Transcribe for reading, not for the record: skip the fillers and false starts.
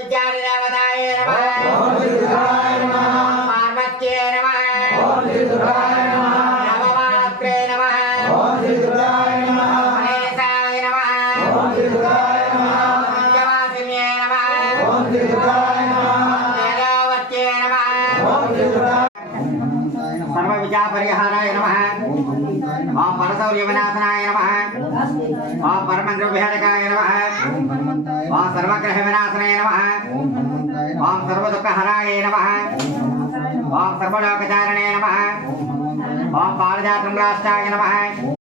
विद्यादेवताय नमः पार्वत्यै नमः नवमात्रे नमः गणेशाय नमः पंचवासिन्ये नमः तेजोवत्यै नमः सर्वविद्यापरिहाराय नमः ओम परसौर्यविनाशनाय नमः ओम परमन्द्रविहारकाय नमः ओम सर्वग्रहविनाशनाय नमः ओम सर्वदुःखहराय नमः ओम सर्वलोकचारणे नमः ओम पारिजातम्राष्टाय नमः